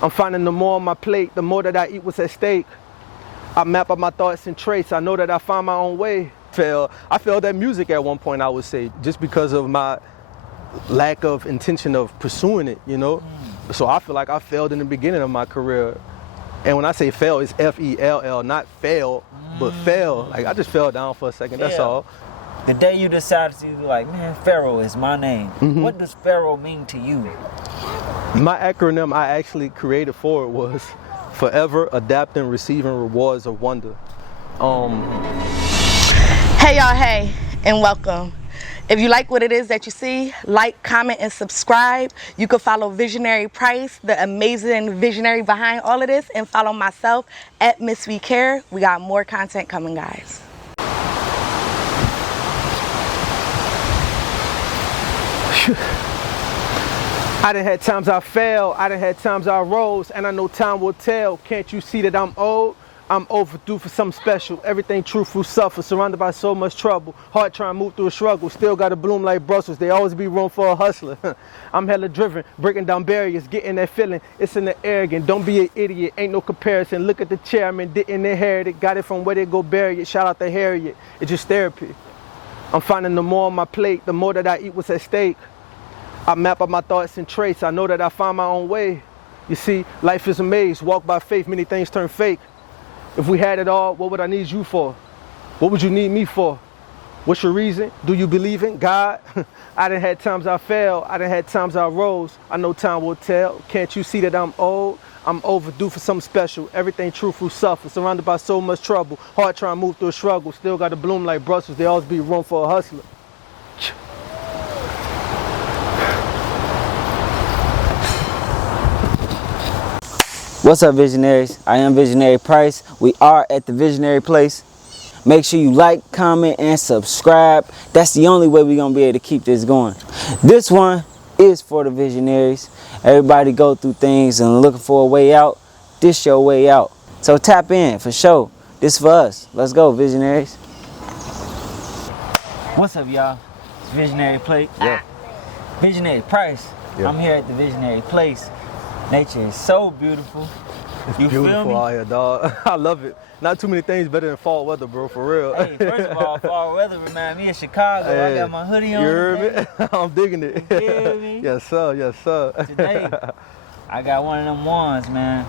I'm finding the more on my plate, the more that I eat what's at stake. I map out my thoughts and traits. I know that I find my own way. I failed at music at one point, I would say, just because of my lack of intention of pursuing it, you know? So I feel like I failed in the beginning of my career. And when I say fail, it's F-E-L-L, not fail, but fail. Like, I just fell down for a second, that's all. The day you decided to be like, man, Farrow is my name. What does Farrow mean to you? My acronym I actually created for it was Forever Adapting, Receiving Rewards of Wonder. Hey y'all, hey, and welcome. If you like what it is that you see, like, comment, and subscribe. You can follow Visionary Price, the amazing visionary behind all of this, and follow myself at Miss We Care. We got more content coming, guys. I done had times I failed, I done had times I rose, and I know time will tell. Can't you see that I'm old? I'm overdue for something special. Everything truthful suffer, surrounded by so much trouble. Hard trying to move through a struggle, still gotta bloom like Brussels. There always be room for a hustler. I'm hella driven, breaking down barriers, getting that feeling. It's in the air again, don't be an idiot, ain't no comparison. Look at the chairman, didn't inherit it. Got it from where they go bury it, shout out to Harriet. It's just therapy. I'm finding the more on my plate, the more that I eat what's at stake. I map out my thoughts and traits, I know that I find my own way. You see, life is a maze, walk by faith, many things turn fake. If we had it all, what would I need you for? What would you need me for? What's your reason? Do you believe in God? I done had times I failed, I done had times I rose. I know time will tell. Can't you see that I'm old? I'm overdue for something special. Everything truthful suffer, surrounded by so much trouble. Hard trying to move through a struggle, still got to bloom like Brussels. There always be room for a hustler. What's up, visionaries? I am Visionary Price. We are at the Visionary Place. Make sure you like, comment, and subscribe. That's the only way we're going to be able to keep this going. This one is for the visionaries. Everybody go through things and looking for a way out. This your way out. So tap in for sure. This for us. Let's go, visionaries. What's up, y'all? It's Visionary Place. Yeah. Visionary Price. Yeah. I'm here at the Visionary Place. Nature is so beautiful. It's you beautiful feel me? out here, dog. I love it. Not too many things better than fall weather, bro, for real. Hey, first of all, fall weather remind me of Chicago. Hey, I got my hoodie on. You heard me? I'm digging it. You feel me? Yes, sir. Yes, sir. Today, I got one of them ones, man.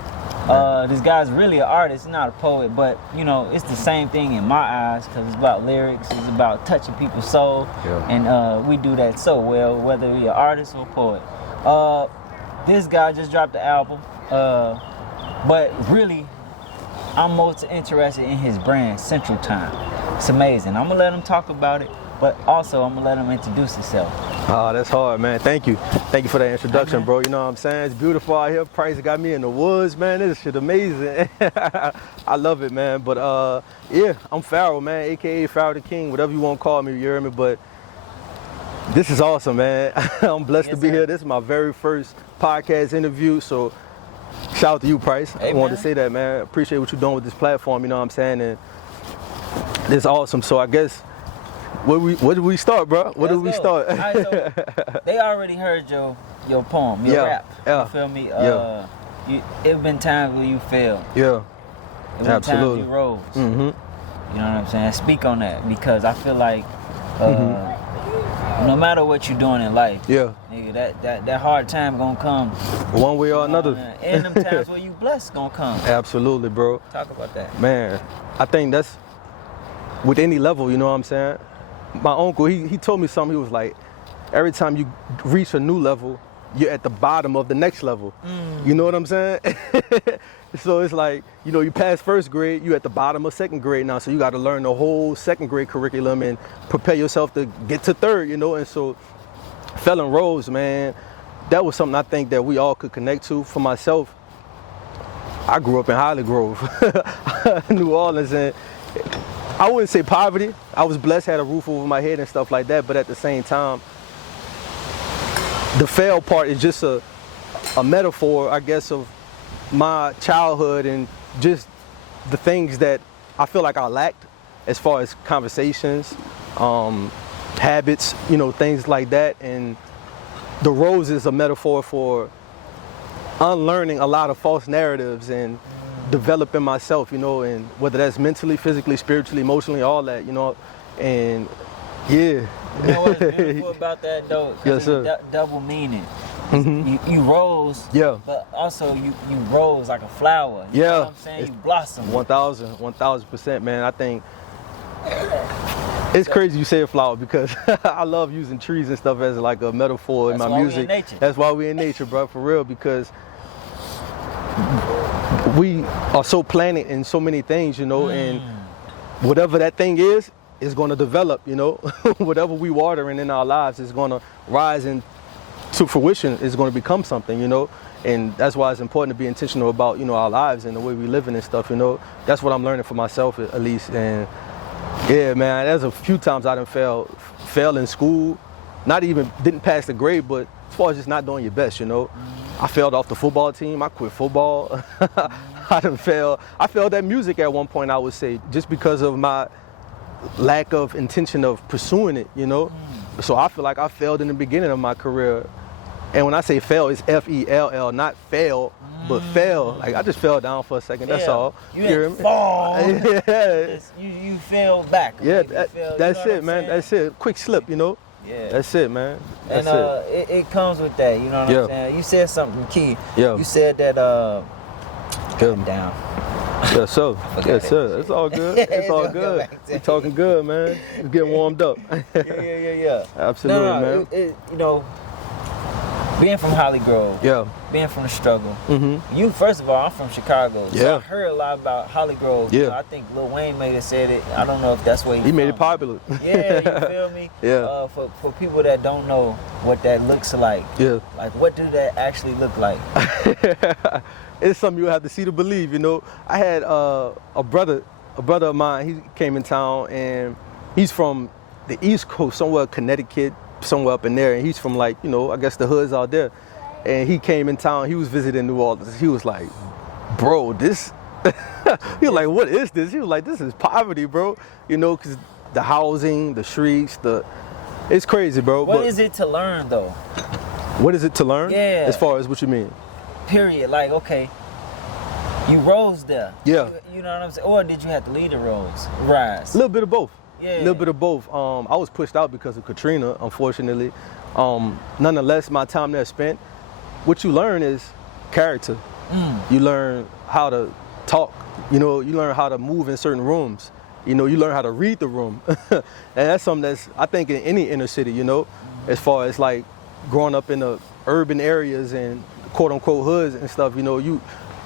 This guy's really an artist, not a poet, but you know, it's the same thing in my eyes because it's about lyrics, it's about touching people's soul, and we do that so well, whether we're an artist or a poet. This guy just dropped the album, but really, I'm most interested in his brand, Central Time. It's amazing. I'm gonna let him talk about it, but also I'm gonna let him introduce himself. Oh, that's hard, man. Thank you. Thank you for that introduction, bro. You know what I'm saying? It's beautiful out here. Price got me in the woods, man. This shit amazing. I love it, man. But yeah, I'm Farrow, man, aka Farrow the King, whatever you want to call me, you hear me? But this is awesome, man. I'm blessed to be here. This is my very first podcast interview, so shout out to you, Price. Hey, I wanted to say that, man. Appreciate what you're doing with this platform, you know what I'm saying? And this is awesome. So I guess, where do we start, bro? Where do we start? All right, so they already heard your poem, your rap. Yeah. You feel me? It's been times where you failed. Yeah. It been Absolutely. times you rose. Mm-hmm. You know what I'm saying? Speak on that, because I feel like no matter what you're doing in life, nigga, that hard time gonna come. One way or another. And them times where you blessed gonna come. Absolutely, bro. Talk about that. Man, I think that's with any level, you know what I'm saying? My uncle, he told me something. He was like, every time you reach a new level, you're at the bottom of the next level. You know what I'm saying? So it's like, you know, you pass first grade, you at the bottom of second grade now, so you got to learn the whole second grade curriculum and prepare yourself to get to third, you know. And so Felon Rose, man, that was something I think that we all could connect to. For myself, I grew up in Holly Grove, New Orleans, and I wouldn't say poverty. I was blessed, had a roof over my head and stuff like that, but at the same time, the fail part is just a metaphor, I guess, of my childhood and just the things that I feel like I lacked as far as conversations, habits, you know, things like that. And the rose is a metaphor for unlearning a lot of false narratives and developing myself, you know, and whether that's mentally, physically, spiritually, emotionally, all that, you know, and yeah. You know what's beautiful about that though? Yes, sir. Double meaning. You rose, Yeah. but also you rose like a flower. You know what I'm saying? You blossom. 1000%, man. I think it's crazy you say a flower because I love using trees and stuff as like a metaphor in my music. We in nature. That's why we're in nature, bro, for real, because we are so planted in so many things, you know, and whatever that thing is going to develop, you know. Whatever we watering in our lives is going to rise into fruition, is going to become something, you know. And that's why it's important to be intentional about, you know, our lives and the way we living and stuff, you know. That's what I'm learning for myself, at least. And yeah, man, there's a few times I done failed in school, didn't pass the grade, but as far as just not doing your best, you know. I failed off the football team. I quit football. I failed at music at one point, I would say, just because of my lack of intention of pursuing it, you know. So I feel like I failed in the beginning of my career. And when I say fail, it's F-E-L-L, not fail, but fail. Like I just fell down for a second, that's all. You didn't fall. Yeah. You fell back. Yeah, that's it, man. That's it. Quick slip, you know. Yeah. That's it, man. That's it comes with that, you know what I'm saying? You said something key. Yeah. You said that Good. down. Yes, sir. Yes, sir. It's all good. It's all good. We talking good, man. We're getting warmed up. Yeah. Absolutely, man. You know, being from Holly Grove, being from the struggle. You, first of all, I'm from Chicago. So I heard a lot about Holly Grove. Yeah. You know, I think Lil Wayne may have said it. I don't know if that's what he made it popular. Yeah, you feel me? Yeah. For people that don't know what that looks like. Yeah. Like, what do that actually look like? It's something you have to see to believe, you know. I had a brother of mine, he came in town and he's from the East Coast, somewhere Connecticut, somewhere up in there, and he's from like, you know, I guess the hoods out there. And he came in town, he was visiting New Orleans. He was like, bro, this, he was like, what is this? He was like, this is poverty, bro. You know, because the housing, the streets, it's crazy, bro. What is it to learn though? What is it to learn? Yeah. As far as what you mean? Period. Like, okay, you rose there. Yeah. You know what I'm saying? Or did you have to lead the rise? A little bit of both. Yeah. A little bit of both. I was pushed out because of Katrina, unfortunately. Nonetheless, my time there spent, what you learn is character. You learn how to talk. You know, you learn how to move in certain rooms. You know, you learn how to read the room. And that's something that's, I think, in any inner city, you know, as far as like growing up in the urban areas and quote unquote hoods and stuff, you know, you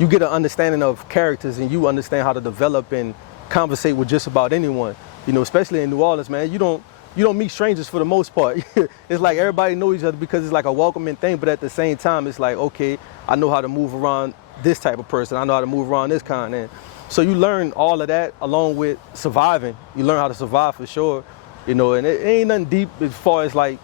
get an understanding of characters and you understand how to develop and conversate with just about anyone. You know, especially in New Orleans, man, you don't meet strangers for the most part. It's like everybody know each other because it's like a welcoming thing, but at the same time, it's like, okay, I know how to move around this type of person. I know how to move around this continent. So you learn all of that along with surviving. You learn how to survive for sure, you know, and it ain't nothing deep as far as like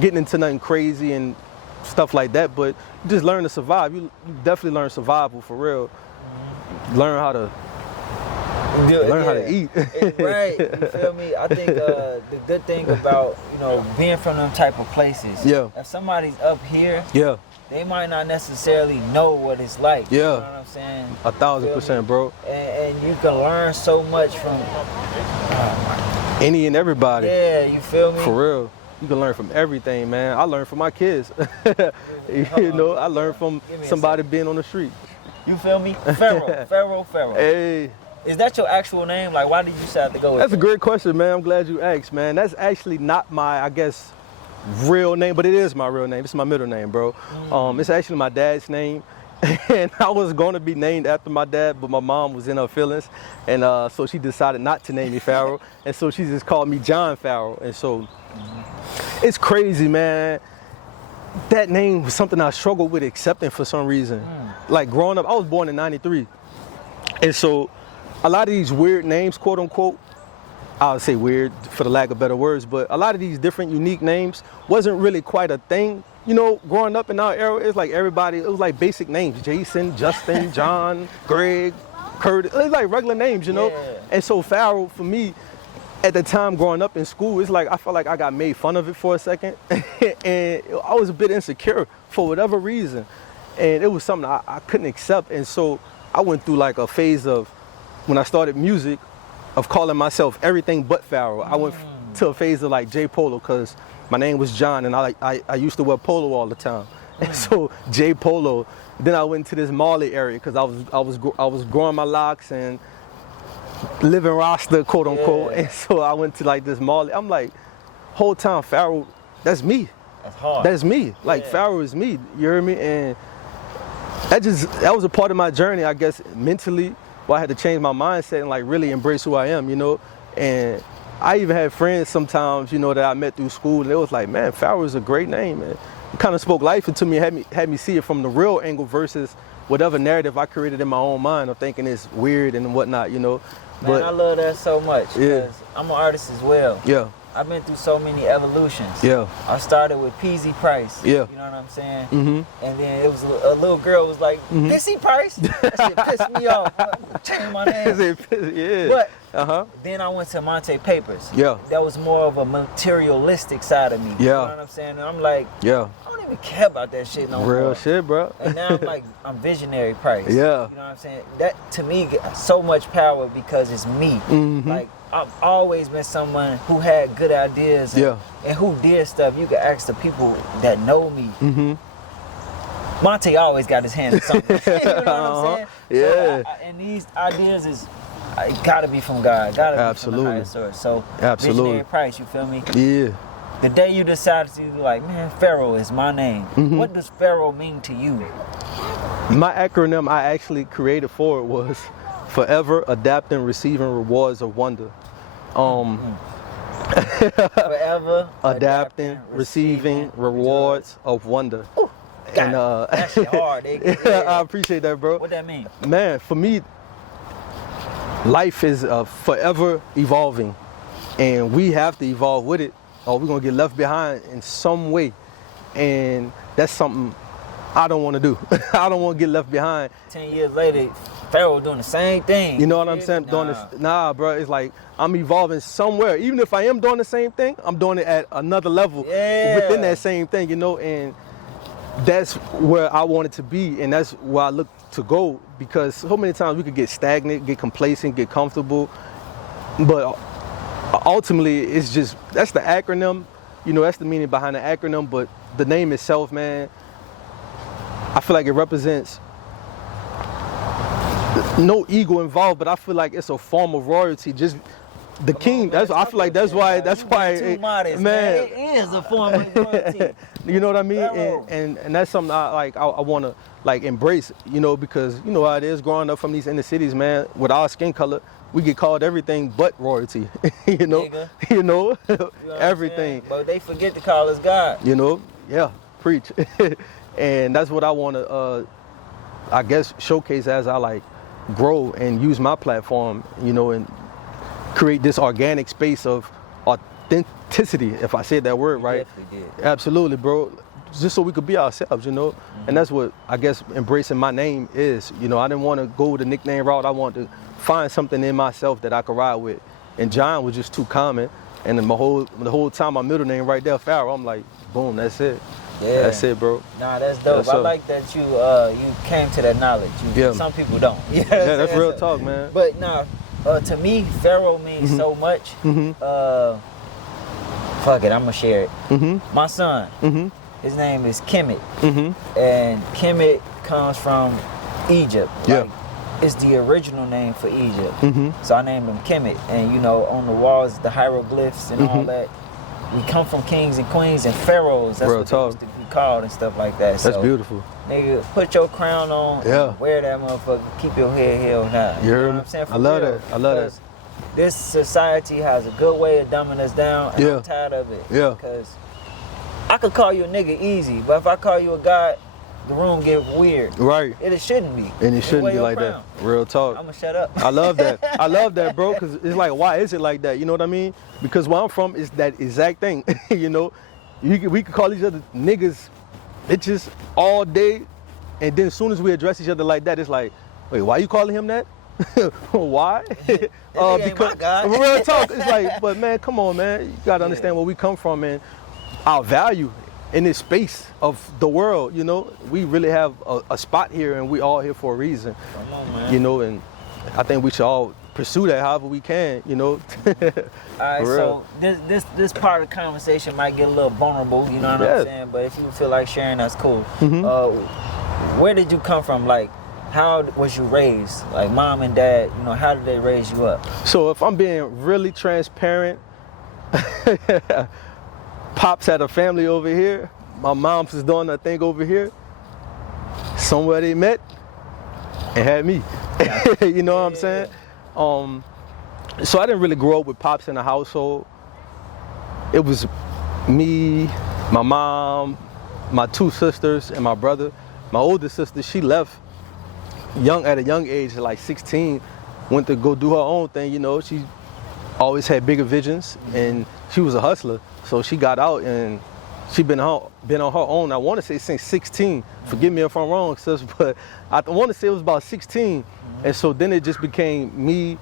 getting into nothing crazy and stuff like that, but you just learn to survive. You definitely learn survival for real. Learn how to how to eat. Right, you feel me? I think the good thing about, you know, being from them type of places, if somebody's up here, they might not necessarily know what it's like. You know what I'm saying? 1000%, bro. And you can learn so much from any and everybody. Yeah, you feel me? For real. You can learn from everything, man. I learned from my kids. You know, I learned from somebody being on the street. You feel me? Farrow. Hey. Is that your actual name? Like, why did you decide to go with That's a great question, man. I'm glad you asked, man. That's actually not my, I guess, real name, but it is my real name. It's my middle name, bro. It's actually my dad's name. And I was going to be named after my dad, but my mom was in her feelings. And so she decided not to name me Farrow. And so she just called me John Farrow. And so it's crazy, man. That name was something I struggled with accepting for some reason. Like growing up, I was born in '93. And so a lot of these weird names, quote unquote, I would say weird for the lack of better words, but a lot of these different unique names wasn't really quite a thing. You know, growing up in our era, it's like everybody, it was like basic names. Jason, Justin, John, Greg, Curtis. It's like regular names, you know? And so Farrow, for me, at the time growing up in school, it's like I felt like I got made fun of it for a second. And I was a bit insecure for whatever reason. And it was something I couldn't accept. And so I went through like a phase of, when I started music, of calling myself everything but Farrow. I went to a phase of like J Polo, because my name was John, and I used to wear polo all the time. And so J Polo. Then I went to this Marley area because I was growing my locks and living Rasta, quote unquote. And so I went to like this Marley. I'm like, whole time Farrow, that's me. That's hard. That's me. Like Farrow is me. You hear me? And that was a part of my journey, I guess, mentally, where I had to change my mindset and like really embrace who I am, you know. And I even had friends sometimes, you know, that I met through school, and it was like, man, Farrow is a great name, man. It kind of spoke life into me, had me see it from the real angle versus whatever narrative I created in my own mind of thinking it's weird and whatnot, you know. Man, but I love that so much, because I'm an artist as well. Yeah. I've been through so many evolutions. Yeah. I started with PZ Price. Yeah. You know what I'm saying? And then it was a little girl was like, PZ Price? That shit pissed me off. Change my name. Yeah. But then I went to Monte Papers. Yeah. That was more of a materialistic side of me. You know what I'm saying? And I'm like, I don't even care about that shit no more. Real shit, bro. And now I'm like, I'm Visionary Price. Yeah. You know what I'm saying? That to me got so much power because it's me. Like, I've always been someone who had good ideas and who did stuff. You could ask the people that know me. Monte always got his hand in something. You know what I'm saying? Yeah. So and these ideas it gotta be from God. Gotta be from the highest source. So Visionary Price, you feel me? Yeah. The day you decided to be like, man, Farrow is my name. What does Farrow mean to you? My acronym I actually created for it was Forever Adapting, Receiving Rewards of Wonder. Forever adapting, receiving rewards of wonder. Ooh, and that shit hard. I appreciate that, bro. What that mean? Man, for me, life is forever evolving, and we have to evolve with it, or we're gonna get left behind in some way. And that's something I don't want to do. I don't want to get left behind. 10 years later, Farrow doing the same thing. You know what I'm saying? Doing this, bro. It's like I'm evolving somewhere. Even if I am doing the same thing, I'm doing it at another level within that same thing, you know. And that's where I want it to be, and that's where I look to go. Because so many times we could get stagnant, get complacent, get comfortable, but ultimately it's just that's the acronym. You know, that's the meaning behind the acronym. But the name itself, man, I feel like it represents no ego involved, but I feel like it's a form of royalty. Just the king. That's I feel like that's why too modest, man. It is a form of royalty. You know what I mean? And that's something I want to like embrace. You know, because you know how it is growing up from these inner cities, man. With our skin color, we get called everything but royalty. you know, you know, everything. But they forget to call us God. You know, yeah, preach. And that's what I want to, I guess, showcase as I like grow and use my platform, you know, and create this organic space of authenticity, if I said that word right. Absolutely, bro. Just so we could be ourselves, you know. And that's what I guess embracing my name is. You know, I didn't want to go the nickname route. I wanted to find something in myself that I could ride with. And John was just too common. And then the whole time my middle name right there, Farrow, I'm like, boom, that's it. Yeah. That's it, bro. Nah, that's dope. I like that you came to that knowledge. Some people don't. Yeah, that's real talk, man. But nah, to me, Farrow means so much. Fuck it, I'm gonna share it. My son, his name is Kemet, and Kemet comes from Egypt. Like, it's the original name for Egypt. So I named him Kemet, and you know, on the walls, the hieroglyphs and all that. We come from kings and queens and pharaohs. That's what they used to be called and stuff like that. That's beautiful. Nigga, put your crown on. Wear that motherfucker. Keep your head held high. You know what I'm saying? I love that. I love that. This society has a good way of dumbing us down, and I'm tired of it. Because I could call you a nigga easy, but if I call you a god, the room get weird. Right. It shouldn't be. And it shouldn't be like that. Real talk. I'm gonna shut up. I love that. I love that, bro, because it's like, why is it like that? You know what I mean? Because where I'm from is that exact thing. You know, we could call each other niggas, bitches all day, and then as soon as we address each other like that, it's like, wait, why you calling him that? Why? Because real talk. It's like, but man, come on, man. You gotta understand where we come from and our value. in this space of the world, you know. We really have a spot here, and we all here for a reason. Come on, man. You know, and I think we should all pursue that however we can, you know. All right, so this part of the conversation might get a little vulnerable, you know what I'm saying? But if you feel like sharing, that's cool. Where did you come from? Like, how was you raised? Like, mom and dad, you know, how did they raise you up? So if I'm being really transparent, Pops had a family over here. My mom's is doing that thing over here. Somewhere they met and had me. You know what I'm saying? So I didn't really grow up with Pops in the household. It was me, my mom, my two sisters, and my brother. My older sister, she left at a young age, like 16, went to go do her own thing. You know, she always had bigger visions, and she was a hustler. So she got out and she been on her own. I want to say since 16. Forgive me if I'm wrong, sis, but I want to say it was about 16. And so then it just became me,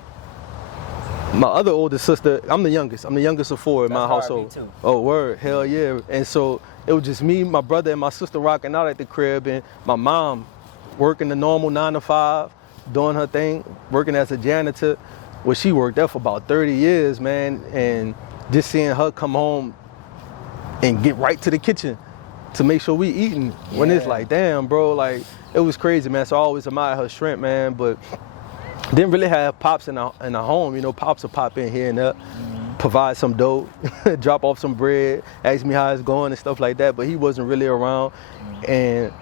my other older sister. I'm the youngest of four in my household. Me too. Oh, word, hell yeah. And so it was just me, my brother, and my sister rocking out at the crib, and my mom working the normal 9 to 5, doing her thing, working as a janitor. Well, she worked there for about 30 years, man, and just seeing her come home and get right to the kitchen to make sure we eating, when it's like, damn, bro, like, it was crazy, man. So I always admire her strength, man, but didn't really have Pops in the home. You know, Pops will pop in here and there, provide some dough, drop off some bread, ask me how it's going and stuff like that, but he wasn't really around. And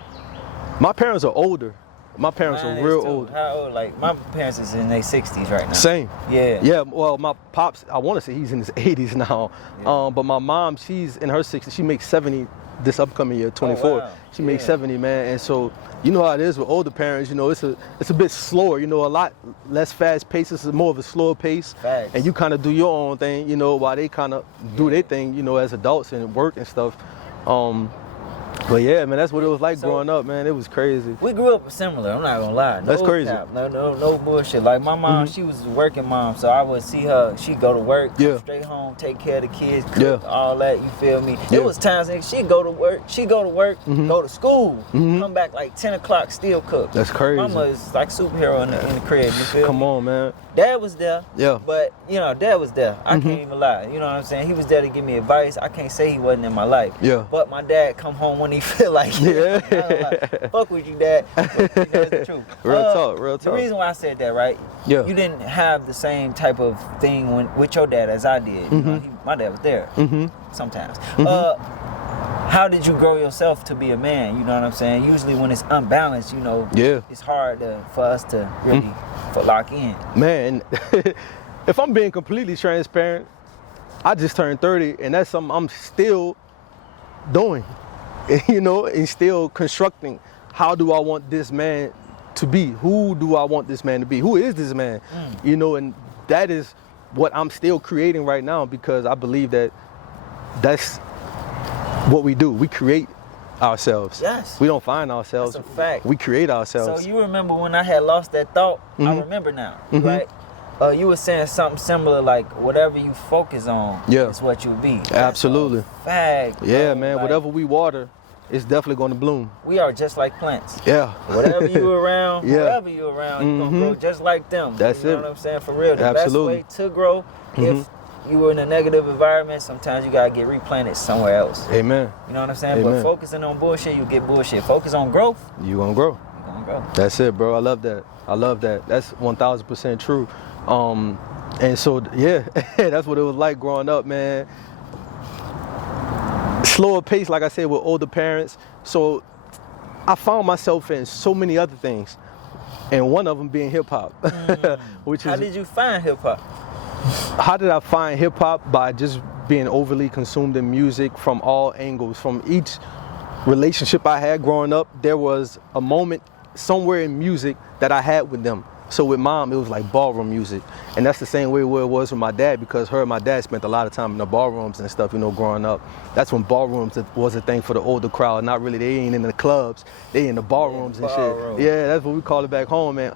my parents are older. My parents are real old. How old? Like, my parents is in their 60s right now. Same. Yeah. Yeah, well, my Pops, I want to say he's in his 80s now. Yeah. But my mom, she's in her 60s. She makes 70 this upcoming year, 24. Oh, wow. She makes 70, man. And so, you know how it is with older parents, you know, it's a bit slower, you know, a lot less fast pace. It's more of a slower pace. Facts. And you kind of do your own thing, you know, while they kind of do their thing, you know, as adults and work and stuff. But yeah, man, that's what it was like growing up, man. It was crazy. We grew up similar, I'm not gonna lie. That's crazy. No bullshit. Like, my mom, she was a working mom, so I would see her, she'd go to work, come straight home, take care of the kids, cook, all that, you feel me? It was times she'd go to work, go to school, come back like 10 o'clock, still cook. That's crazy. Mama is like superhero in the crib, you feel me? Come on, man. Dad was there, but you know, Dad was there. I can't even lie. You know what I'm saying? He was there to give me advice. I can't say he wasn't in my life. But my dad come home when he feel like it. Fuck with you, Dad. But, you know, it's the truth. Real talk. The reason why I said that, right? You didn't have the same type of thing with your dad as I did. You know, my dad was there sometimes. How did you grow yourself to be a man? You know what I'm saying? Usually when it's unbalanced, you know, it's hard for us to really lock in. Man, if I'm being completely transparent, I just turned 30, and that's something I'm still doing, you know, and still constructing. How do I want this man to be? Who do I want this man to be? Who is this man? You know, and that is what I'm still creating right now, because I believe that that's what we do. We create ourselves. Yes. We don't find ourselves. That's a fact. We create ourselves. So you remember when I had lost that thought? I remember now, right? You were saying something similar, like whatever you focus on is what you'll be. Absolutely. Fact. Yeah, bro. man. Like, whatever we water, it's definitely going to bloom. We are just like plants. Yeah. Whatever you around, whatever you around, you're gonna grow just like them. That's you know what I'm saying? For real. The Absolutely. best way to grow, if you were in a negative environment, sometimes you gotta get replanted somewhere else. Amen. You know what I'm saying? Amen. But focusing on bullshit, you get bullshit. Focus on growth, You gonna grow. you're gonna grow. That's it, bro. I love that. That's 1000% true. And so, yeah, that's what it was like growing up, man. Slower pace, like I said, with older parents. So I found myself in so many other things, and one of them being hip hop. How did you find hip hop? How did I find hip hop? By just being overly consumed in music from all angles. From each relationship I had growing up, there was a moment somewhere in music that I had with them. So with mom, it was like ballroom music. And that's the same way where it was with my dad, because her and my dad spent a lot of time in the ballrooms and stuff, you know, growing up. That's when ballrooms was a thing for the older crowd. Not really, they ain't in the clubs, they in the ballrooms and shit. Yeah, that's what we call it back home, man.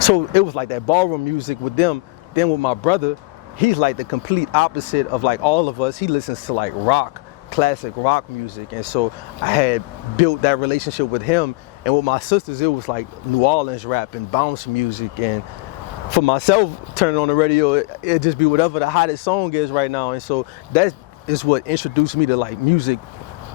So it was like that ballroom music with them. Then with my brother, he's like the complete opposite of like all of us. He listens to like rock classic rock music. And so I had built that relationship with him. And with my sisters, it was like New Orleans rap and bounce music. And for myself, turning on the radio, it'd just be whatever the hottest song is right now. And so that is what introduced me to like music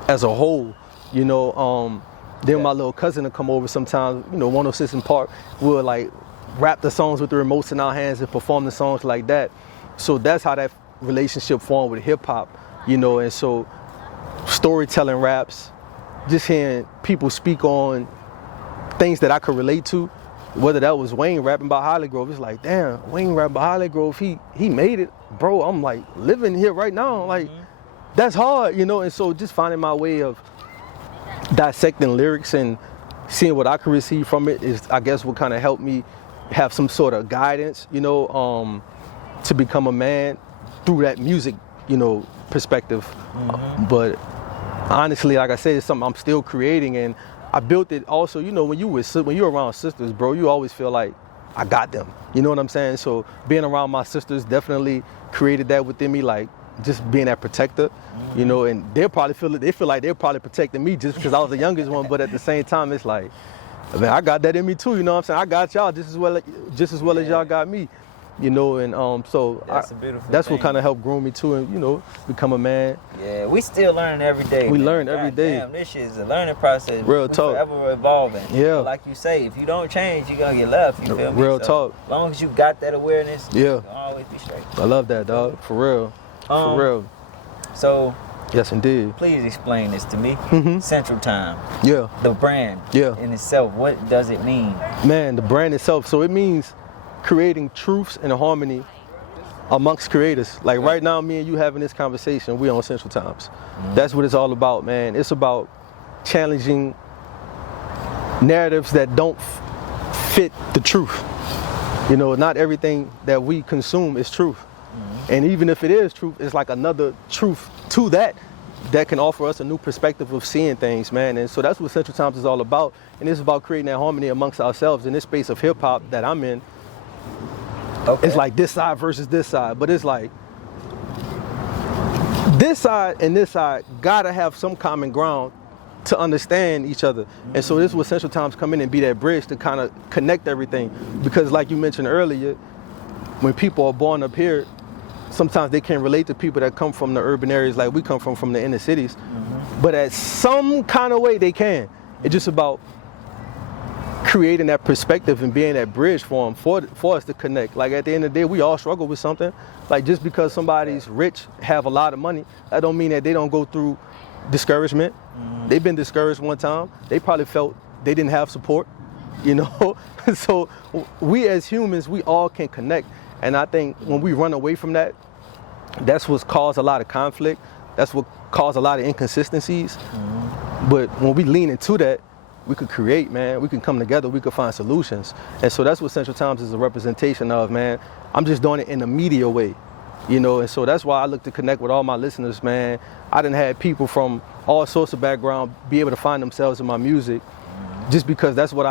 as a whole, you know. Then my little cousin would come over sometimes, you know, 106 in Park, we'll like rap the songs with the remotes in our hands and perform the songs like that. So that's how that relationship formed with hip hop, you know. And so storytelling raps, just hearing people speak on things that I could relate to, whether that was Wayne rapping about Holly Grove, it's like, damn, Wayne rapping about Holly Grove, he made it, bro. I'm like living here right now, like that's hard, you know. And so just finding my way of dissecting lyrics and seeing what I could receive from it is, I guess, what kind of helped me have some sort of guidance, you know, to become a man through that music, you know, perspective. But honestly, like I said, it's something I'm still creating, and I built it also, you know, when you're around sisters, bro, you always feel like I got them. You know what I'm saying? So being around my sisters definitely created that within me, like just being that protector, you know. And they feel like they're probably protecting me just because I was the youngest one. But at the same time, it's like, man, I got that in me too. You know what I'm saying? I got y'all just as well as y'all got me. You know, and so that's what kind of helped groom me too, and you know, become a man. Yeah, we still learning every day. We learn every day. Damn, this shit is a learning process. Real talk. Forever evolving. Yeah. But like you say, if you don't change, you're gonna get left. You feel me? Real So, talk. As long as you got that awareness, Yeah, you'll always be straight. I love that, dog. For real. For real. So. Yes, indeed. Please explain this to me. Central Time. Yeah. The brand. Yeah. In itself, what does it mean? Man, the brand itself. So it means creating truths and harmony amongst creators. Like right now, me and you having this conversation, we on Central Times. That's what it's all about, man. It's about challenging narratives that don't fit the truth. You know, not everything that we consume is truth. And even if it is truth, it's like another truth to that can offer us a new perspective of seeing things, man. And so that's what Central Times is all about. And it's about creating that harmony amongst ourselves in this space of hip hop that I'm in. Okay. It's like this side versus this side, but it's like this side and this side gotta have some common ground to understand each other. And so this is what Central Times come in and be that bridge to kind of connect everything. Because like you mentioned earlier, when people are born up here, sometimes they can't relate to people that come from the urban areas like we come from the inner cities. But at some kind of way they can. It's just about creating that perspective and being that bridge for them, for us to connect. Like at the end of the day, we all struggle with something. Like just because somebody's rich, have a lot of money, that don't mean that they don't go through discouragement. They've been discouraged one time. They probably felt they didn't have support, you know? So we as humans, we all can connect. And I think when we run away from that, that's what's caused a lot of conflict. That's what caused a lot of inconsistencies. But when we lean into that, we could create, man. We can come together. We could find solutions. And so that's what Central Times is a representation of, man. I'm just doing it in a media way, you know. And so that's why I look to connect with all my listeners, man. I done had people from all sorts of background be able to find themselves in my music just because that's what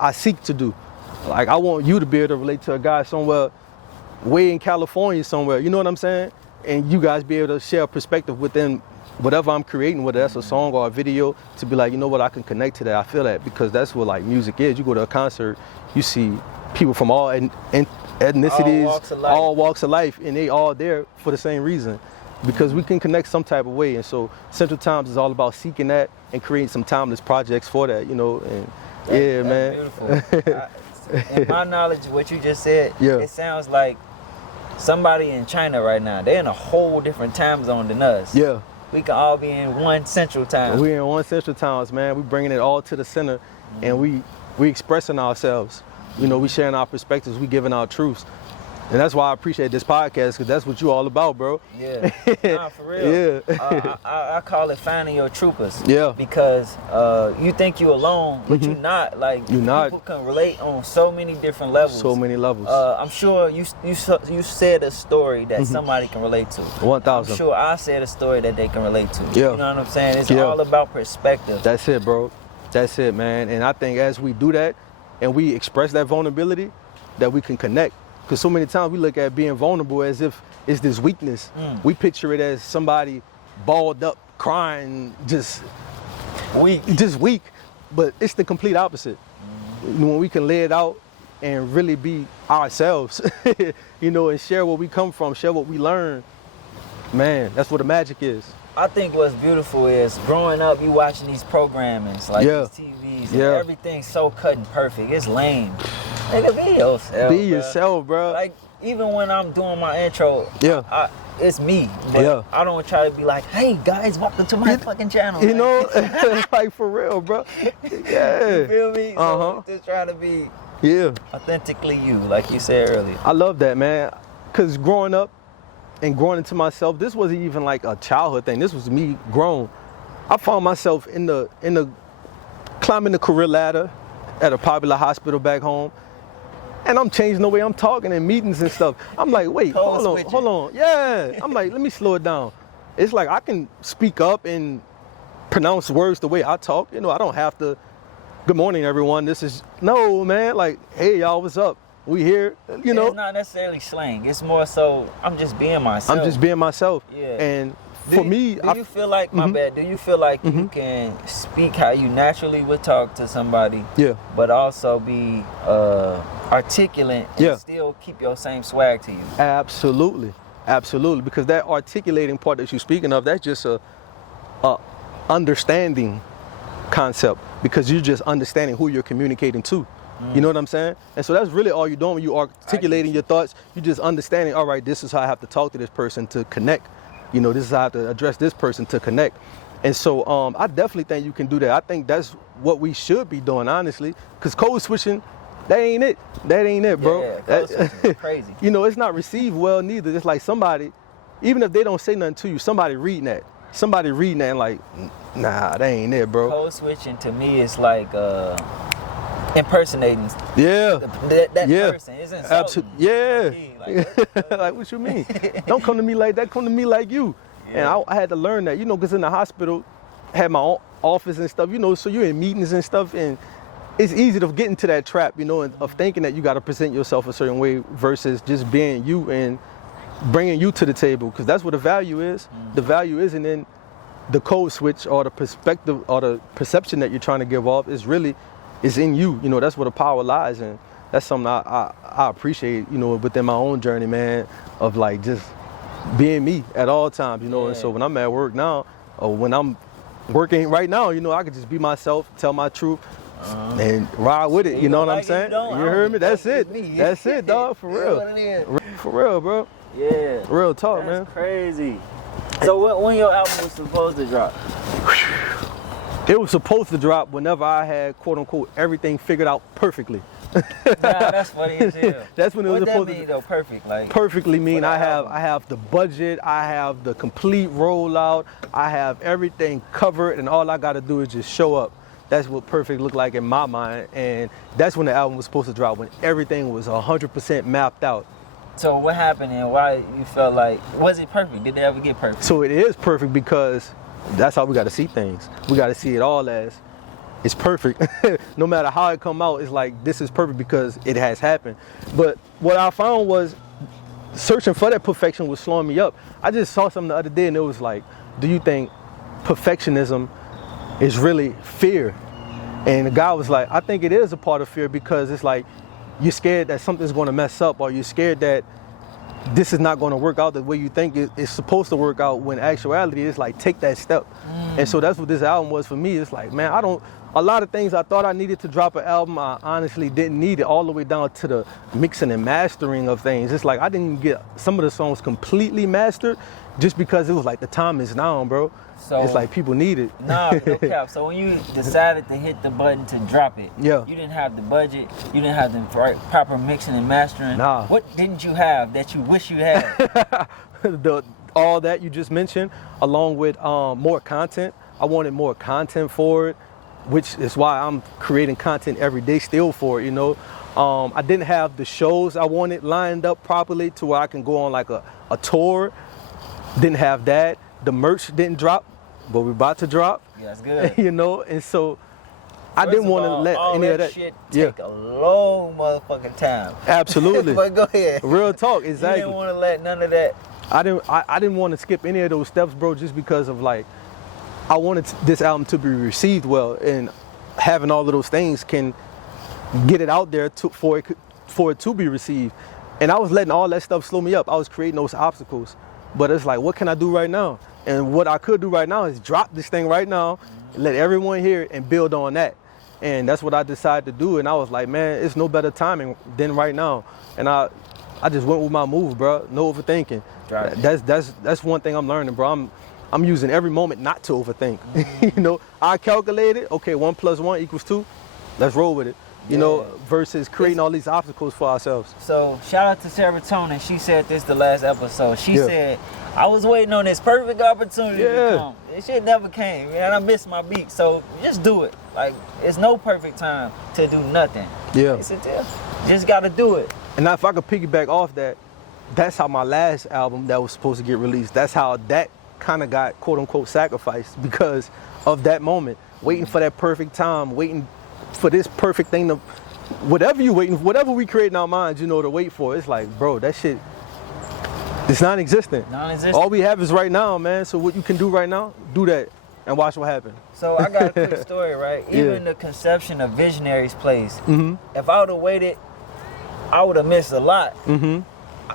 I seek to do. Like I want you to be able to relate to a guy somewhere way in California somewhere, you know what I'm saying? And you guys be able to share a perspective within whatever I'm creating, whether that's a song or a video, to be like, you know what, I can connect to that. I feel that because that's what like music is. You go to a concert, you see people from all ethnicities, all walks of life, and they all there for the same reason, because we can connect some type of way. And so Central Times is all about seeking that and creating some timeless projects for that, you know. And that's man. Beautiful. In my knowledge, what you just said, it sounds like somebody in China right now, they're in a whole different time zone than us. Yeah. We can all be in one Central Time. We're in one Central Times, man. We bringing it all to the center, and we expressing ourselves. You know, we sharing our perspectives, we giving our truths. And that's why I appreciate this podcast, because that's what you all about, bro. Yeah, nah, for real. Yeah. I call it finding your troopers. Yeah. Because you think you alone, but you're not. Like, people can relate on so many different levels. So many levels. I'm sure you said a story that somebody can relate to. 1,000. I'm sure I said a story that they can relate to. Yeah. You know what I'm saying? It's all about perspective. That's it, bro. That's it, man. And I think as we do that and we express that vulnerability, that we can connect. Because so many times we look at being vulnerable as if it's this weakness. We picture it as somebody balled up, crying, just Weak. weak. But it's the complete opposite. When we can lay it out and really be ourselves, and share where we come from, share what we learn, man, that's what the magic is. I think what's beautiful is growing up, you watching these programmings, like these TVs, and everything's so cut and perfect. It's lame. Nigga, be yourself. Be yourself, bro. Like, even when I'm doing my intro, it's me. But I don't try to be like, hey guys, welcome to my fucking channel. Like for real, bro. Yeah. You feel me? So just try to be authentically you, like you said earlier. I love that, man. Because growing up and growing into myself, this wasn't even like a childhood thing. This was me grown. I found myself in the climbing the career ladder at a popular hospital back home. And I'm changing the way I'm talking in meetings and stuff. I'm like, wait, hold on. Yeah. I'm like, let me slow it down. It's like I can speak up and pronounce words the way I talk. I don't have to, good morning, everyone. No, man. Like, hey, y'all, what's up? We here, It's not necessarily slang. It's more so, I'm just being myself. Yeah. And for me, do you feel like, my bad, do you feel like you can speak how you naturally would talk to somebody, but also be articulate and still keep your same swag to you? Absolutely. Because that articulating part that you're speaking of, that's just a understanding concept, because you're just understanding who you're communicating to. You know what I'm saying? And so that's really all you're doing when you're articulating your thoughts. You're just understanding, all right, this is how I have to talk to this person to connect. This is how I have to address this person to connect. And so I definitely think you can do that. I think that's what we should be doing, honestly, because code switching, that ain't it. That ain't it, bro. Yeah, code switching is crazy. It's not received well neither. It's like somebody, even if they don't say nothing to you, somebody reading that and like, nah, that ain't it, bro. Code switching to me is like impersonating that person. It's insulting. Like, what you mean? Don't come to me like that, come to me like you. And I had to learn that, because in the hospital, I had my own office and stuff, so you're in meetings and stuff, and it's easy to get into that trap, of thinking that you got to present yourself a certain way versus just being you and bringing you to the table, because that's what the value is. The value isn't in the code switch or the perspective or the perception that you're trying to give off. It's in you. That's where the power lies, and that's something I appreciate, within my own journey, man, of like just being me at all times, And so when I'm at work now, or when I'm working right now, I could just be myself, tell my truth, and ride with it. You know what I'm saying? You heard me? That's it. That's it, dog. For real. For real, bro. Yeah. Real talk, man. That's crazy. So when your album was supposed to drop? It was supposed to drop whenever I had, quote unquote, everything figured out perfectly. That's funny as hell. That's when it was supposed to. What that mean though, perfect? Like perfectly mean I have the budget, I have the complete rollout, I have everything covered, and all I got to do is just show up. That's what perfect looked like in my mind, and that's when the album was supposed to drop, when everything was 100% mapped out. So what happened and why you felt like, was it perfect? Did they ever get perfect? So it is perfect because that's how we got to see things. We got to see it all as it's perfect. No matter how it come out, it's like, this is perfect because it has happened. But what I found was searching for that perfection was slowing me up. I just saw something the other day and it was like, do you think perfectionism is really fear? And the guy was like, I think it is a part of fear, because it's like you're scared that something's going to mess up, or you're scared that this is not going to work out the way you think it's supposed to work out, when actuality it's like, take that step. And so that's what this album was for me. It's like, man, a lot of things I thought I needed to drop an album, I honestly didn't need it, all the way down to the mixing and mastering of things. It's like I didn't get some of the songs completely mastered just because it was like, the time is now, bro. So it's like people need it. Nah, no cap. So when you decided to hit the button to drop it, you didn't have the budget, you didn't have the proper mixing and mastering. Nah. What didn't you have that you wish you had? All that you just mentioned, along with more content. I wanted more content for it, which is why I'm creating content every day still for it, I didn't have the shows I wanted lined up properly to where I can go on like a tour. Didn't have that. The merch didn't drop, but we're about to drop. Yeah, that's good. And so I didn't want to let any of that shit take a long motherfucking time. Absolutely. But go ahead. Real talk, exactly. You didn't want to let none of that. I didn't want to skip any of those steps, bro, just because of like, I wanted this album to be received well, and having all of those things can get it out there for it to be received. And I was letting all that stuff slow me up. I was creating those obstacles. But it's like, what can I do right now? And what I could do right now is drop this thing right now, let everyone hear it, and build on that. And that's what I decided to do. And I was like, man, it's no better timing than right now. And I just went with my move, bro. No overthinking. That's one thing I'm learning, bro. I'm using every moment not to overthink. You know, I calculated, okay, 1 + 1 = 2. Let's roll with it. You know, versus creating all these obstacles for ourselves. So shout out to Serotonin. She said this the last episode. She said, I was waiting on this perfect opportunity to come. This shit never came, man. I missed my beat. So just do it. Like, it's no perfect time to do nothing. Yeah. It's a deal. Just gotta do it. And now if I could piggyback off that, that's how my last album that was supposed to get released, that's how that kind of got quote unquote sacrificed, because of that moment. Waiting for that perfect time, waiting for this perfect thing to, whatever we create in our minds, you know, to wait for. It's like, bro, that shit, it's non-existent. All we have is right now, man. So what you can do right now, do that and watch what happens. So I got a quick story, right? Even the conception of Visionary's place, if I would have waited, I would have missed a lot.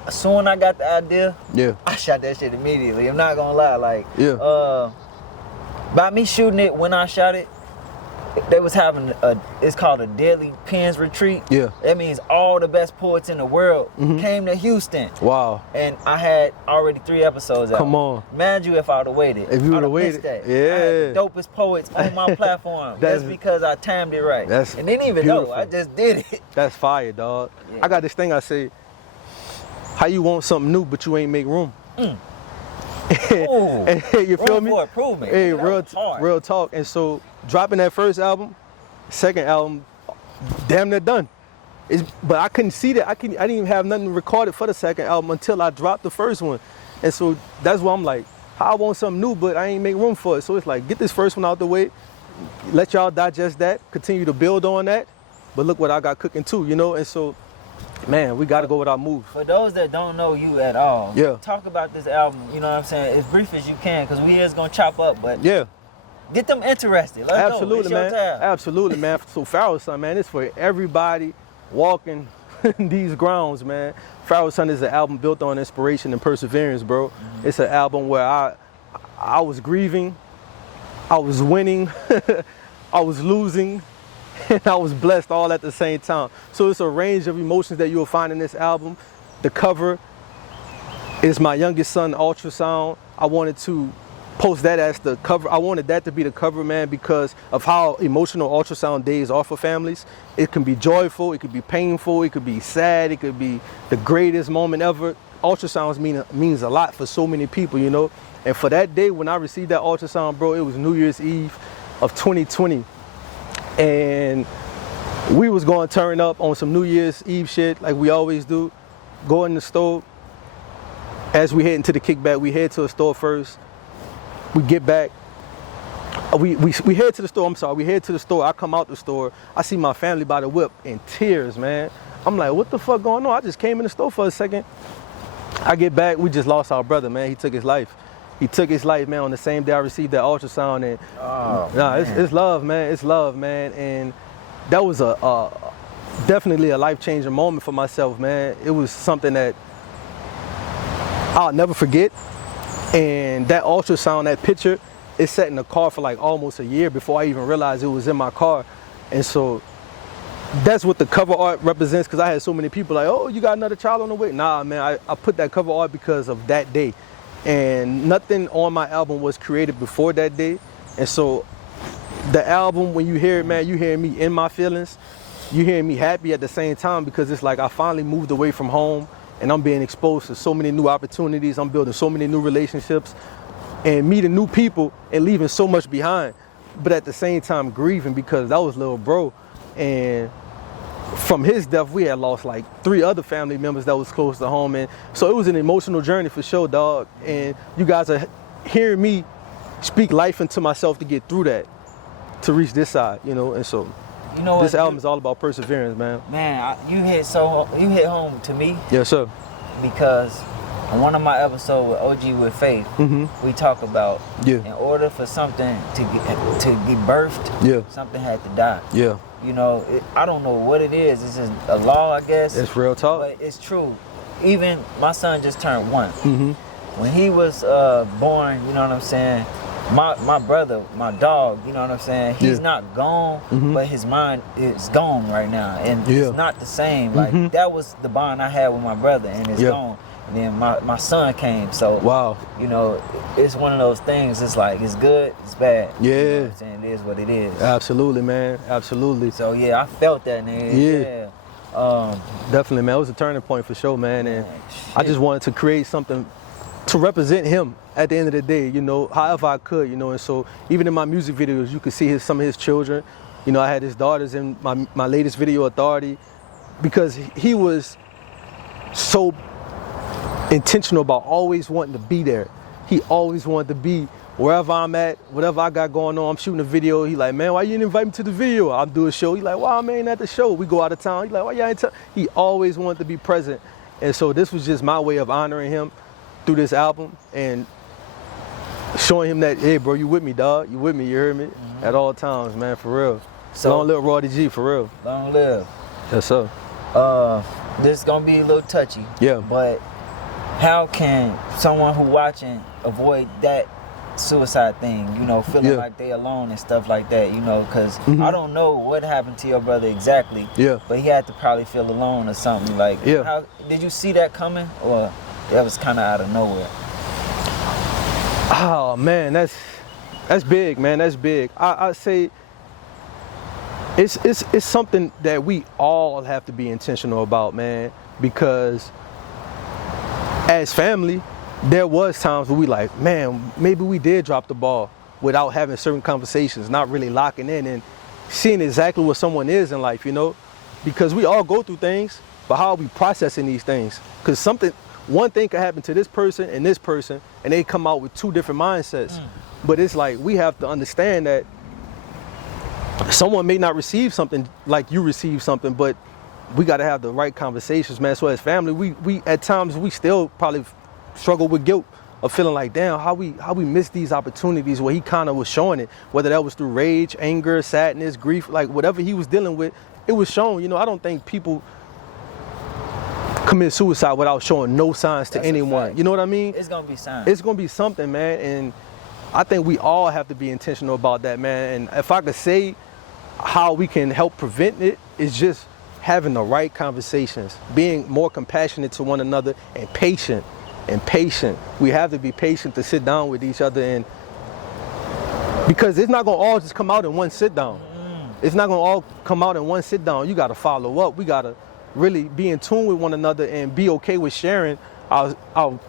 Soon I got the idea, I shot that shit immediately. I'm not gonna lie, like, by me shooting it when I shot it, they was having it's called a Deadly Pens Retreat. That means all the best poets in the world came to Houston. Wow. And I had already 3 episodes out. Come on. Imagine you if I would have waited. If you would have waited. I had the dopest poets on my platform. That's because I timed it right. And they didn't even know. I just did it. That's fire, dog. I got this thing I say, how you want something new but you ain't make room? And, you feel me? Hey, real talk. And so dropping that first album, second album, damn near done. But I couldn't see that. I didn't even have nothing recorded for the second album until I dropped the first one. And so that's why I'm like, I want something new, but I ain't make room for it. So it's like, get this first one out the way, let y'all digest that, continue to build on that. But look what I got cooking too, you know? And so, man, we got to go with our move. For those that don't know you at all, talk about this album, you know what I'm saying, as brief as you can, because we is going to chop up, but get them interested. Let's go. It's your time. Absolutely, man. So Farrow's Son, man, it's for everybody walking these grounds, man. Farrow's Son is an album built on inspiration and perseverance, bro. It's an album where I was grieving, I was winning, I was losing, and I was blessed all at the same time. So it's a range of emotions that you'll find in this album. The cover is my youngest son, Ultrasound. I wanted to post that as the cover. I wanted that to be the cover, man, because of how emotional Ultrasound days are for families. It can be joyful, it could be painful, it could be sad, it could be the greatest moment ever. Ultrasounds means a lot for so many people, you know. And for that day when I received that ultrasound, bro, it was New Year's Eve of 2020. And we was going to turn up on some New Year's Eve shit like we always do. Go in the store. As we head into the kickback, we head to the store first. We get back. We head to the store. I'm sorry. We head to the store. I come out the store. I see my family by the whip in tears, man. I'm like, what the fuck going on? I just came in the store for a second. I get back. We just lost our brother, man. He took his life. He took his life, man, on the same day I received that ultrasound. And it's love, man. It's love, man. And that was definitely a life-changing moment for myself, man. It was something that I'll never forget. And that ultrasound, that picture, it sat in the car for like almost a year before I even realized it was in my car. And so that's what the cover art represents, because I had so many people like, oh, you got another child on the way. Nah, man, I put that cover art because of that day. And nothing on my album was created before that day. And so the album, when you hear it, man, you hear me in my feelings. You hear me happy at the same time, because it's like I finally moved away from home and I'm being exposed to so many new opportunities. I'm building so many new relationships and meeting new people and leaving so much behind. But at the same time grieving, because that was little bro. And from his death, we had lost like 3 other family members that was close to home. And so it was an emotional journey for sure, dog. And you guys are hearing me speak life into myself to get through that, to reach this side, you know. And so, you know, this album is all about perseverance, man. Man, you hit home to me. Yes, sir. Because on one of my episodes with OG with Faith, we talk about in order for something to get birthed, something had to die. Yeah. You know, I don't know what it is. It's just a law, I guess. It's real talk. But it's true. Even my son just turned 1. When he was born, you know what I'm saying? My brother, my dog, you know what I'm saying? He's not gone, but his mind is gone right now. And it's not the same. Like, that was the bond I had with my brother, and it's gone. And then my son came. So, you know, it's one of those things. It's like, it's good, it's bad. Yeah. You know what I'm saying? It is what it is. Absolutely, man. Absolutely. So, yeah, I felt that, nigga. Definitely, man. It was a turning point for sure, man. And I just wanted to create something to represent him at the end of the day, you know, however I could, you know. And so even in my music videos, you could see some of his children. You know, I had his daughters in my latest video, Authority, because he was so intentional about always wanting to be there. He always wanted to be wherever I'm at, whatever I got going on. I'm shooting a video. He like, man, why you didn't invite me to the video? I'll do a show. He like, why I ain't at the show? We go out of town. He like, why you ain't? He always wanted to be present. And so this was just my way of honoring him through this album and showing him that, hey, bro, you with me, dog. You with me, you heard me? At all times, man, for real. So long live Roddy G, for real. Long live. Yes, sir. This is gonna be a little touchy. Yeah. But how can someone who watching avoid that suicide thing, you know, feeling like they alone and stuff like that, you know, because I don't know what happened to your brother exactly. Yeah. But he had to probably feel alone or something. Like, how did you see that coming, or that was kind of out of nowhere? Oh man, that's big, man. That's big. I say it's something that we all have to be intentional about, man, because as family, there was times where we like, man, maybe we did drop the ball without having certain conversations, not really locking in and seeing exactly what someone is in life, you know, because we all go through things, but how are we processing these things? Because one thing could happen to this person, and they come out with two different mindsets. But it's like, we have to understand that someone may not receive something like you receive something, but we got to have the right conversations, man. So as family, we at times, we still probably struggle with guilt of feeling like, damn, how we missed these opportunities where he kind of was showing it, whether that was through rage, anger, sadness, grief, like whatever he was dealing with, it was shown. You know, I don't think people commit suicide without showing no signs to anyone. You know what I mean? It's gonna be signs. It's gonna be something, man. And I think we all have to be intentional about that, man. And if I could say how we can help prevent it, it's just having the right conversations, being more compassionate to one another, and patient. We have to be patient to sit down with each other, and because it's not gonna all just come out in one sit down. It's not gonna all come out in one sit down. You gotta follow up. We gotta really be in tune with one another and be okay with sharing our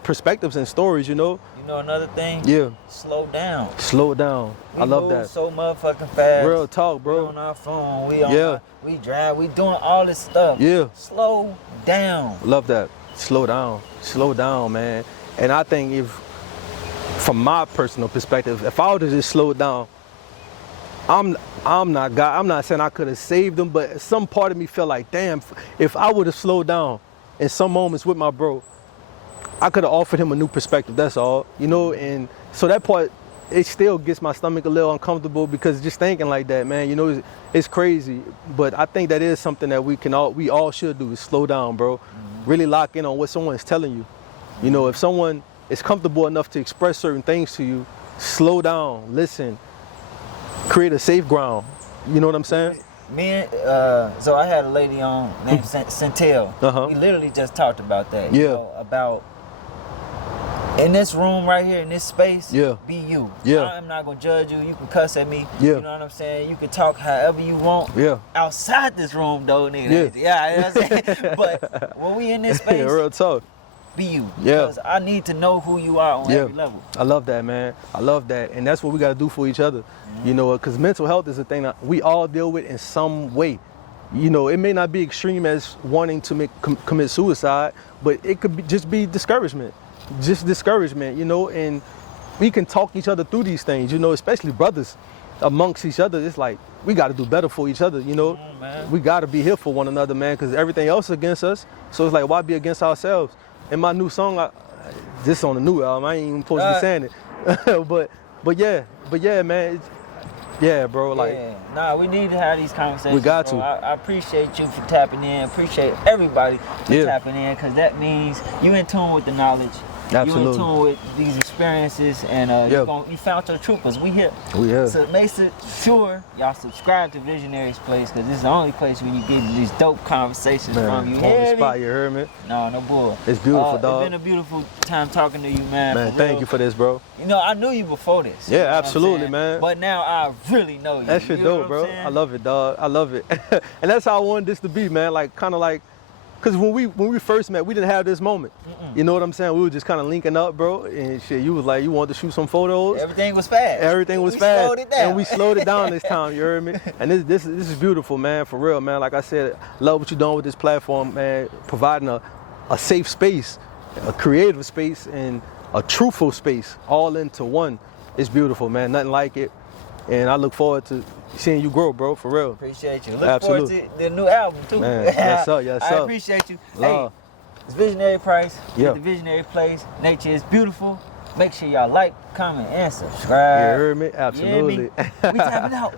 perspectives and stories, you know? You know another thing? Yeah. Slow down. Slow down. I love that. We move so motherfucking fast. Real talk, bro. We on our phone. We drive. We doing all this stuff. Yeah. Slow down. Love that. Slow down. Slow down, man. And I think from my personal perspective, if I were to just slow down, I'm not God. I'm not saying I could have saved them, but some part of me felt like, damn, if I would have slowed down in some moments with my bro, I could have offered him a new perspective. That's all, you know. And so that part, it still gets my stomach a little uncomfortable, because just thinking like that, man, you know, it's crazy. But I think that is something that we all should do, is slow down, bro. Really lock in on what someone's telling you. You know, if someone is comfortable enough to express certain things to you, slow down, listen. Create a safe ground. You know what I'm saying? So I had a lady on named Centel. We literally just talked about that. You know, about in this room right here, in this space, be you. I'm not gonna judge you. You can cuss at me. You know what I'm saying? You can talk however you want. Outside this room though, nigga. You know what I'm saying? But when we in this space, real talk. Be you. Because I need to know who you are on every level. I love that, man. I love that. And that's what we got to do for each other. You know, because mental health is a thing that we all deal with in some way. You know, it may not be extreme as wanting to commit suicide, but it could just be discouragement. Just discouragement, you know, and we can talk each other through these things, you know, especially brothers amongst each other. It's like, we got to do better for each other, you know. We got to be here for one another, man, because everything else is against us. So it's like, why be against ourselves? In my new song, this on the new album. I ain't even supposed to be saying it. but yeah, man. Yeah, bro. Like, nah, we need to have these conversations. We got bro. to. I appreciate you for tapping in. Appreciate everybody for tapping in, because that means you in tune with the knowledge. Absolutely. You in tune with these experiences, and you found your troopers. We here. So make sure y'all subscribe to Visionary's Place, because this is the only place where you get these dope conversations from you. On the spot, you heard me? No bull. It's beautiful, dog. It's been a beautiful time talking to you, man. Man, thank you for this, bro. You know, I knew you before this. Yeah, absolutely, man. But now I really know you. That shit dope, bro. I love it, dog. I love it. And that's how I wanted this to be, man. Like, kind of like, because when we first met, we didn't have this moment. You know what I'm saying? We were just kind of linking up, bro. And shit, you was like, you wanted to shoot some photos. Everything was fast. Everything was fast. Slowed it down. And we slowed it down this time, you heard me? And this is beautiful, man, for real, man. Like I said, love what you're doing with this platform, man. Providing a safe space, a creative space, and a truthful space, all into one. It's beautiful, man. Nothing like it. And I look forward to seeing you grow, bro, for real. Appreciate you. Look forward to the new album, too. Man, yes, sir, yes, sir. I appreciate you. Love. Hey, it's Visionary Price. Yeah. The Visionary Place. Nature is beautiful. Make sure y'all like, comment, and subscribe. You heard me? Absolutely. You hear me? We tapping out.